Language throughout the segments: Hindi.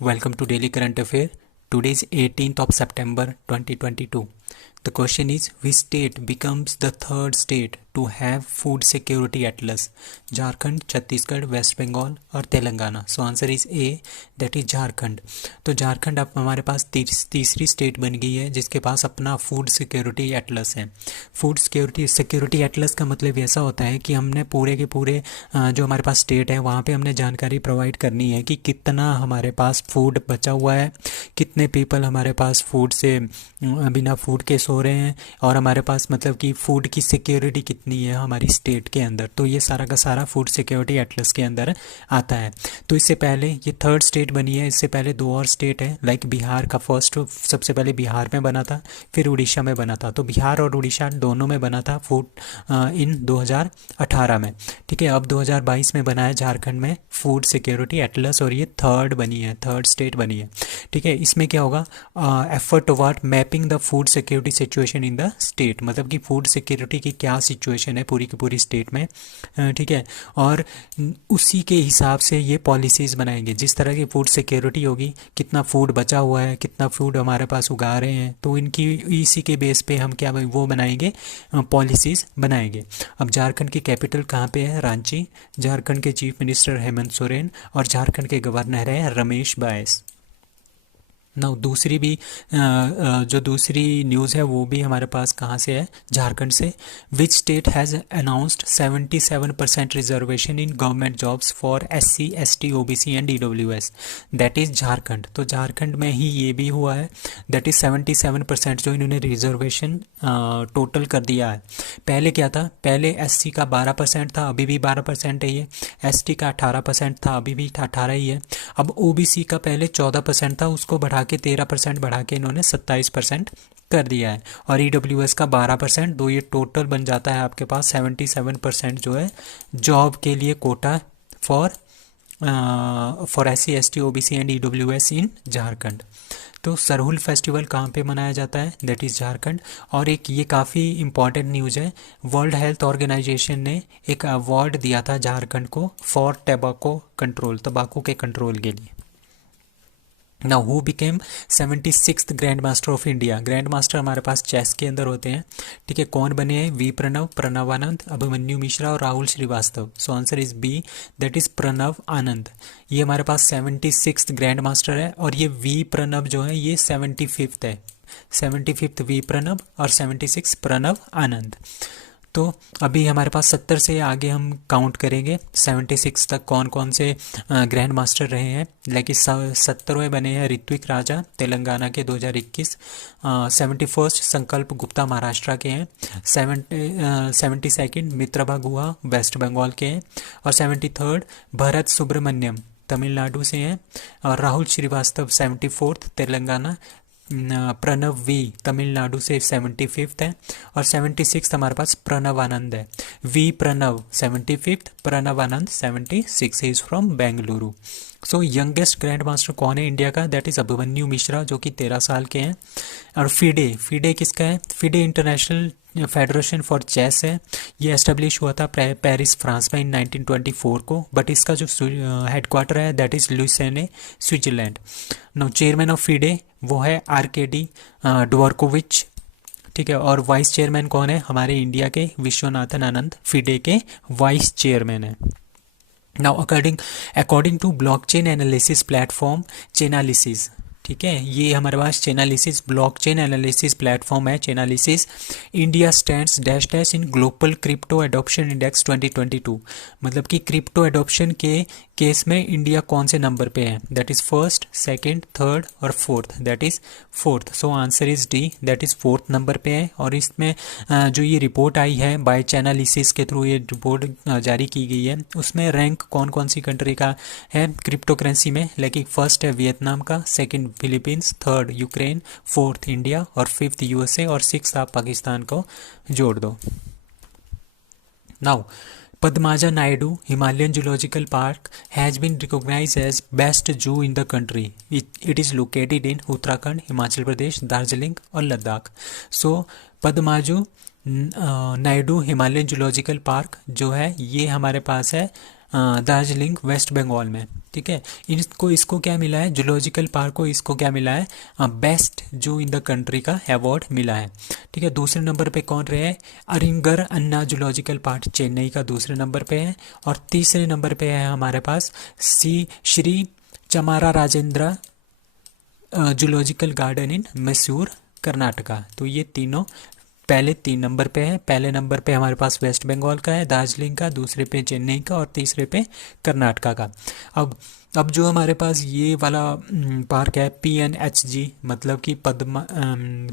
Welcome to Daily Current Affair. Today is 18th of September 2022. The question is, which state becomes the third state to have food security atlas? Jharkhand, Chhattisgarh, West Bengal और Telangana. So answer is A, that is Jharkhand. तो झारखंड अब हमारे पास तीसरी स्टेट बन गई है जिसके पास अपना फूड सिक्योरिटी एटलस है. फूड सिक्योरिटी एटलस का मतलब ऐसा होता है कि हमने पूरे के पूरे जो हमारे पास स्टेट है वहाँ पे हमने जानकारी प्रोवाइड करनी है कि कितना हमारे पास फूड बचा हुआ है, कितने पीपल हमारे पास फूड से बिना फूड के सो रहे हैं, और हमारे पास मतलब कि फूड की सिक्योरिटी कितनी है हमारी स्टेट के अंदर. तो ये सारा का सारा फूड सिक्योरिटी एटलस के अंदर आता है. तो इससे पहले ये थर्ड स्टेट बनी है. इससे पहले दो और स्टेट है, लाइक बिहार का फर्स्ट सबसे पहले बिहार में बना था, फिर उड़ीसा में बना था. तो बिहार और उड़ीसा दोनों में बना था फूड इन 2018 में. ठीक है, अब 2022 में बना है झारखंड में फूड सिक्योरिटी एटलस, और ये थर्ड बनी है, थर्ड स्टेट बनी है. ठीक है, इसमें क्या होगा, effort toward mapping the food security situation in the state, मतलब कि फूड सिक्योरिटी की क्या सिचुएशन है पूरी की पूरी स्टेट में. ठीक है, और उसी के हिसाब से ये पॉलिसीज़ बनाएंगे. जिस तरह की फूड सिक्योरिटी होगी, कितना फूड बचा हुआ है, कितना फूड हमारे पास उगा रहे हैं, तो इनकी इसी के बेस पे हम क्या वो बनाएंगे, पॉलिसीज़ बनाएंगे. अब झारखंड की कैपिटल कहाँ पे है, रांची. झारखंड के चीफ मिनिस्टर हेमंत सोरेन और झारखंड के गवर्नर हैं रमेश बायस. ना दूसरी भी जो दूसरी न्यूज़ है वो भी हमारे पास कहाँ से है, झारखंड से. Which state has announced 77% reservation in government jobs for SC ST OBC and EWS, that is Jharkhand. तो झारखंड में ही ये भी हुआ है, दैट इज़ 77% जो इन्होंने रिजर्वेशन टोटल कर दिया है. पहले क्या था, पहले SC का 12% था, अभी भी 12% है ये. ST का 18% था, अभी भी 18 ही है. अब OBC का पहले 14% था, उसको बढ़ा के 13% बढ़ा के इन्होंने 27% कर दिया है. और EWS का 12%, तो ये टोटल बन जाता है आपके पास 77% जो है जॉब के लिए Kota for SC ST OBC and EWS इन झारखंड. तो सरहुल फेस्टिवल कहाँ पे मनाया जाता है, दैट इज़ झारखंड. और एक ये काफ़ी इम्पॉर्टेंट न्यूज़ है, वर्ल्ड हेल्थ ऑर्गेनाइजेशन ने एक अवार्ड दिया था झारखंड को फॉर टैबाको कंट्रोल, तंबाकू के कंट्रोल के लिए. Now who became 76th grand master of India. Grand master हमारे पास चेस के अंदर होते हैं. ठीक है, कौन बने हैं, वी प्रणव, प्रणव आनंद, अभिमन्यु मिश्रा और Rahul Srivastava. So answer is B, that is Pranav Anand. ये हमारे पास 76th ग्रैंड मास्टर है, और ये वी प्रणव जो है ये 75th है. 75th वी प्रणव और 76 प्रणव आनंद. तो अभी हमारे पास 70 से आगे हम काउंट करेंगे 76 तक कौन कौन से ग्रैंड मास्टर रहे हैं. लाइक 70वें बने हैं ऋत्विक राजा तेलंगाना के 2021. 71st संकल्प गुप्ता महाराष्ट्र के हैं. 72nd मित्रभा गुहा वेस्ट बंगाल के हैं. और 73rd भरत सुब्रमण्यम तमिलनाडु से हैं. और राहुल श्रीवास्तव 74th तेलंगाना. प्रणव वी तमिलनाडु से 75th है. और 76 हमारे पास प्रणव आनंद है. V Pranav 75th, Pranav Anand 76, is from Bengaluru. So youngest grandmaster कौन है इंडिया का, दैट इज़ अभिमन्यु मिश्रा जो कि 13 साल के हैं. और फिडे किसका है, FIDE international federation for chess है. ये एस्टेब्लिश हुआ था पेरिस फ्रांस में इन 1924 को, बट इसका जो हेडक्वार्टर है that is Lausanne Switzerland. Now chairman of FIDE वो है RKD ड्वॉरकोविच. ठीक है, और वाइस चेयरमैन कौन है, हमारे इंडिया के विश्वनाथन आनंद फिडे के वाइस चेयरमैन है. Now according to blockchain analysis platform Chainalysis. ठीक है, ये हमारे पास चेनालिसिस ब्लॉकचेन एनालिसिस प्लेटफॉर्म है. Chainalysis India stands dash dash in global crypto adoption index 2022. मतलब कि क्रिप्टो एडॉप्शन के केस में इंडिया कौन से नंबर पे है, that is first, second, third और fourth, that is fourth. So answer is D, that is fourth number पे है. और इसमें जो ये रिपोर्ट आई है बाय चैनालिसिस के थ्रू ये रिपोर्ट जारी की गई है, उसमें रैंक कौन कौन सी कंट्री का है क्रिप्टो करेंसी में. लेकिन फर्स्ट है वियतनाम का, second Philippines, third Ukraine, fourth India और फिफ्थ USA और सिक्स आप पाकिस्तान को जोड़ दो. Now Padmaja Naidu Himalayan Zoological Park has been recognized as best zoo in the country. It is located in Uttarakhand, Himachal Pradesh, Darjeeling और Ladakh. So Padmaja Naidu Himalayan zoological park जो है ये हमारे पास है दार्जिलिंग वेस्ट बंगाल में। ठीक है, इसको क्या मिला है, जूलॉजिकल पार्क को इसको क्या मिला है, बेस्ट जू इन द कंट्री का अवार्ड मिला है। ठीक है, दूसरे नंबर पे कौन रहे हैं, अरिंगर अन्ना जूलॉजिकल पार्क चेन्नई का दूसरे नंबर पे है। और तीसरे नंबर पे है हमारे पास Shri Chamarajendra zoological garden in Mysore Karnataka. तो ये तीनों पहले 3 नंबर पे है। पहले नंबर पे हमारे पास वेस्ट बंगाल का है, दार्जिलिंग का, दूसरे पे चेन्नई का और तीसरे पे कर्नाटका का। अब जो हमारे पास ये वाला पार्क है PNHG, मतलब कि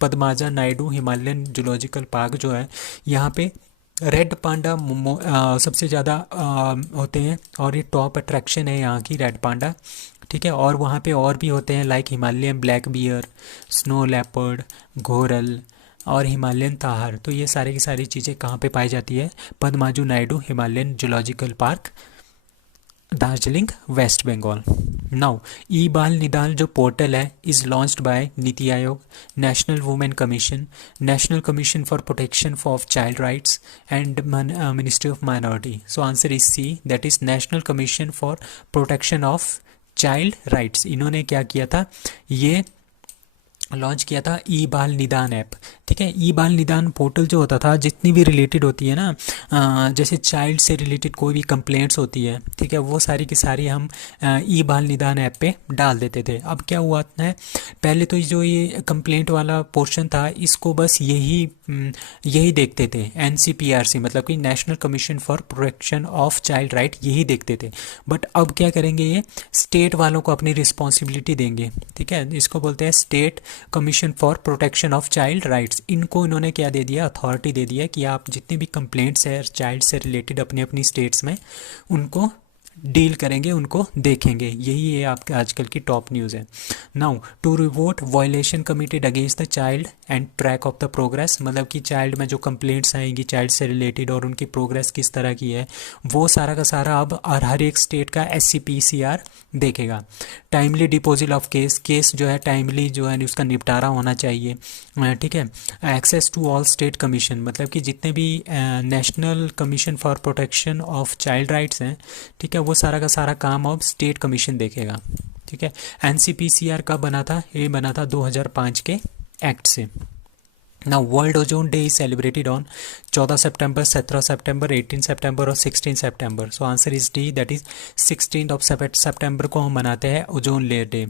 Padmaja Naidu Himalayan zoological park जो है, यहाँ पे रेड पांडा सबसे ज़्यादा होते हैं और ये टॉप अट्रैक्शन है यहाँ की रेड पांडा। ठीक है, और वहाँ पे और भी होते हैं like Himalayan black bear, snow leopard, घोरल और हिमालयन ताहर। तो ये सारी की सारी चीज़ें कहाँ पे पाई जाती है, Padmaja Naidu Himalayan zoological park, Darjeeling West Bengal. Now e Bal Nidan जो पोर्टल है is launched by Niti Aayog, national women commission, national commission for protection of child rights and ministry of minority. So answer is C, that is national commission for protection of child rights. इन्होंने क्या किया था, ये लॉन्च किया था ई बाल निदान ऐप। ठीक है, ई बाल निदान पोर्टल जो होता था, जितनी भी रिलेटेड होती है ना, जैसे चाइल्ड से रिलेटेड कोई भी कंप्लेंट्स होती है, ठीक है, वो सारी की सारी हम ई बाल निदान ऐप पे डाल देते थे। अब क्या हुआ है, पहले तो जो ये कंप्लेंट वाला पोर्शन था, इसको बस यही देखते थे, NCPRC मतलब कि national commission for protection of child right, यही देखते थे। बट अब क्या करेंगे, ये स्टेट वालों को अपनी रिस्पॉन्सिबिलिटी देंगे। ठीक है, इसको बोलते हैं state commission for protection of child rights. इनको इन्होंने क्या दे दिया, अथॉरिटी दे दिया कि आप जितने भी कंप्लेंट्स है चाइल्ड से रिलेटेड अपनी अपनी स्टेट्स में, उनको डील करेंगे, उनको देखेंगे। यही है आपके आजकल की टॉप न्यूज़ है। Now to review violation committed against the child and track of the progress, मतलब कि चाइल्ड में जो कंप्लेंट्स आएंगी चाइल्ड से रिलेटेड और उनकी प्रोग्रेस किस तरह की है, वो सारा का सारा अब हर एक स्टेट का SCPCR देखेगा। टाइमली डिपोजिट ऑफ केस जो है टाइमली जो है उसका निपटारा होना चाहिए। ठीक है, access to all state commission, मतलब कि जितने भी national commission for protection of child rights हैं, ठीक है, वो सारा का सारा काम अब स्टेट कमीशन देखेगा। ठीक है, NCPCR कब बना था, ये बना था 2005 के एक्ट से। Now World Ozone Day is celebrated on 14 सितंबर, 17 सितंबर, 18 सितंबर और 16 सितंबर। So answer is D, that is 16 सितंबर को हम मनाते हैं ओजोन लेयर डे।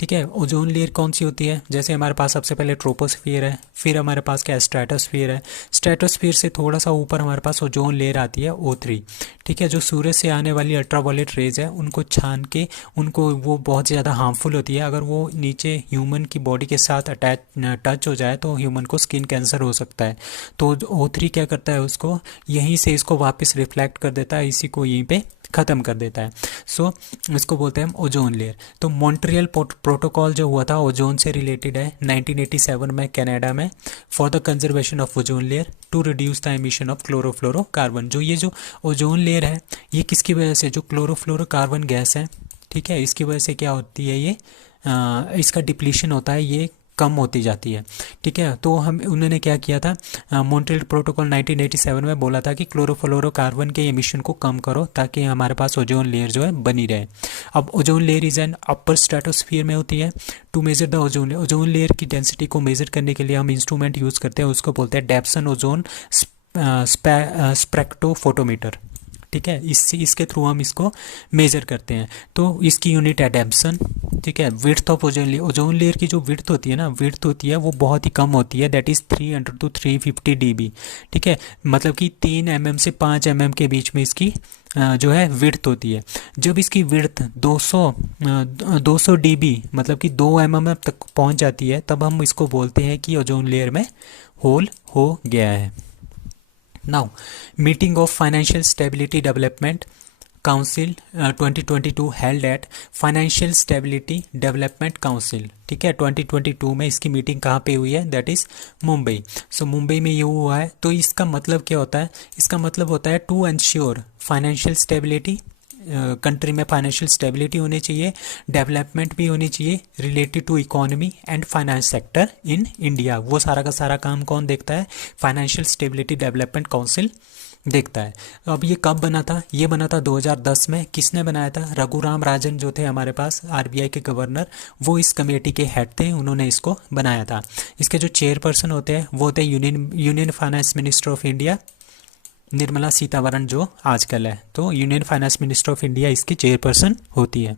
ठीक है, ओजोन लेयर कौन सी होती है, जैसे हमारे पास सबसे पहले ट्रोपोस्फियर है, फिर हमारे पास क्या स्ट्रेटोस्फियर है, स्ट्रेटोस्फियर से थोड़ा सा ऊपर हमारे पास ओजोन लेयर आती है O3। ठीक है, जो सूरज से आने वाली अल्ट्रावायलेट रेज है उनको छान के, उनको वो बहुत ज़्यादा हार्मफुल होती है, अगर वो नीचे ह्यूमन की बॉडी के साथ टच हो जाए तो ह्यूमन को स्किन कैंसर हो सकता है। तो O3 क्या करता है, उसको यहीं से इसको वापस रिफ्लेक्ट कर देता है, इसी को यहीं पे ख़त्म कर देता है। सो इसको बोलते हैं हम ओजोन लेयर। तो मॉन्ट्रियल प्रोटोकॉल जो हुआ था ओजोन से रिलेटेड है 1987 में कनाडा में, for the conservation of ozone layer to reduce the emission of chlorofluorocarbon. जो ये जो ओजोन लेयर है ये किसकी वजह से, जो क्लोरोफ्लोरोकार्बन गैस है, ठीक है, इसकी वजह से क्या होती है, ये इसका डिप्लीशन होता है, ये कम होती जाती है। ठीक है, तो हम उन्होंने क्या किया था, मॉन्ट्रियल प्रोटोकॉल 1987 में बोला था कि क्लोरोफ्लोरोकार्बन के एमिशन को कम करो ताकि हमारे पास ओजोन लेयर जो है बनी रहे। अब ozone layer is an upper stratosphere में होती है। To measure the ozone layer की डेंसिटी को मेजर करने के लिए हम इंस्ट्रूमेंट यूज़ करते हैं, उसको बोलते हैं डेप्सन ओजोन स्पेक्ट्रोफोटोमीटर। ठीक है, इसके थ्रू हम इसको मेजर करते हैं। तो इसकी यूनिट है डेप्सन। ठीक है, विड्थ ऑफ ओजोन लेयर की जो विड्थ होती है ना, विड्थ होती है वो बहुत ही कम होती है, दैट इज़ 300 to 350 dB। ठीक है, मतलब कि 3 mm से 5 mm के बीच में इसकी जो है विड्थ होती है। जब इसकी विड्थ 200 dB मतलब कि 2 mm तक पहुंच जाती है, तब हम इसको बोलते हैं कि ओजोन लेयर में होल हो गया है। Now meeting of financial stability development council 2022 held at financial stability development council. ठीक है, 2022 में इसकी मीटिंग कहाँ पे हुई है, दैट इज़ मुंबई। सो मुंबई में ये हुआ है। तो इसका मतलब क्या होता है, इसका मतलब होता है to ensure financial stability, country में फाइनेंशियल स्टेबिलिटी होनी चाहिए, डेवलपमेंट भी होनी चाहिए related to economy and finance sector in India. वो सारा का सारा काम कौन देखता है, फाइनेंशियल स्टेबिलिटी डेवलपमेंट काउंसिल देखता है। अब ये कब बना था? ये बना था 2010 में। किसने बनाया था? रघुराम राजन जो थे हमारे पास आरबीआई के गवर्नर, वो इस कमेटी के हेड थे, उन्होंने इसको बनाया था। इसके जो चेयरपर्सन होते हैं वो होते हैं union finance minister of India, Nirmala Sitharaman जो आजकल है, तो union finance minister of India इसकी चेयरपर्सन होती है।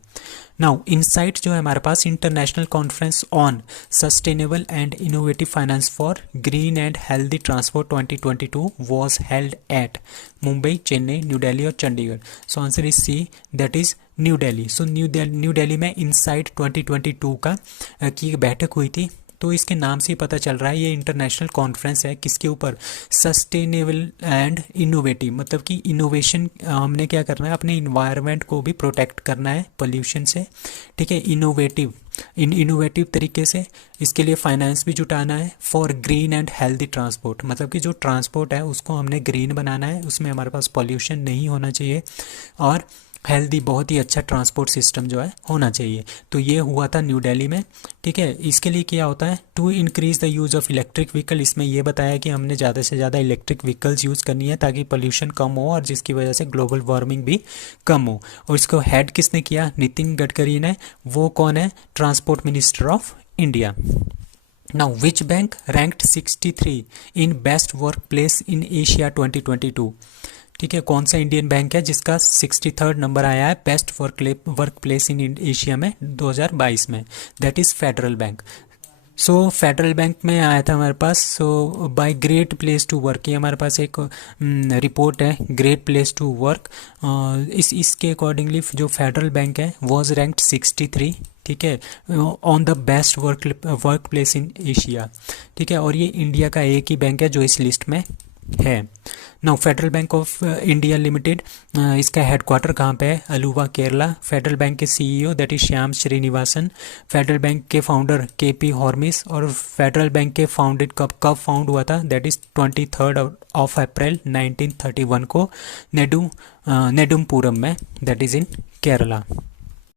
नाउ इनसाइट जो है हमारे पास, international conference on sustainable and innovative finance for green and healthy transport 2022 was held at Mumbai, Chennai, New Delhi और Chandigarh. So answer is C, that is New Delhi. So New Delhi में इनसाइट 2022 का की बैठक हुई थी। तो इसके नाम से ही पता चल रहा है ये इंटरनेशनल कॉन्फ्रेंस है, किसके ऊपर? सस्टेनेबल एंड इनोवेटिव, मतलब कि इनोवेशन, हमने क्या करना है, अपने इन्वायरमेंट को भी प्रोटेक्ट करना है पोल्यूशन से, ठीक है। इनोवेटिव तरीके से इसके लिए फाइनेंस भी जुटाना है for green and healthy transport, मतलब कि जो ट्रांसपोर्ट है उसको हमने ग्रीन बनाना है, उसमें हमारे पास पोल्यूशन नहीं होना चाहिए, और हेल्दी, बहुत ही अच्छा ट्रांसपोर्ट सिस्टम जो है होना चाहिए। तो ये हुआ था न्यू दिल्ली में, ठीक है। इसके लिए क्या होता है? To increase the use of electric vehicle, इसमें ये बताया कि हमने ज़्यादा से ज़्यादा इलेक्ट्रिक व्हीकल्स यूज़ करनी है ताकि पोल्यूशन कम हो और जिसकी वजह से ग्लोबल वार्मिंग भी कम हो। और इसको हेड किसने किया? नितिन गडकरी ने। वो कौन है? Transport minister of India. Now which bank ranked 63 in best work place in Asia 2022? ठीक है, कौन सा इंडियन बैंक है जिसका 63rd नंबर आया है best work place in Asia में 2022 में? That is Federal Bank. So Federal Bank में आया था हमारे पास। So by great place to work, ये हमारे पास एक रिपोर्ट है, ग्रेट प्लेस टू वर्क। इसके अकॉर्डिंगली जो फेडरल बैंक है वॉज रैंक्ड 63, ठीक है, on the best work place in Asia, ठीक है। और ये इंडिया का एक ही बैंक है जो इस लिस्ट में है। Now federal bank of India limited, इसका हेडक्वार्टर कहाँ पे है? अलुवा, केरला। फेडरल बैंक के CEO that is Shyam Srinivasan. Federal bank के फाउंडर केपी हॉर्मिस। और फेडरल बैंक के फाउंडेड कब फाउंड हुआ था? दैट इज 23 अप्रैल 1931 को नेडुमपुरम में, दैट इज इन केरला।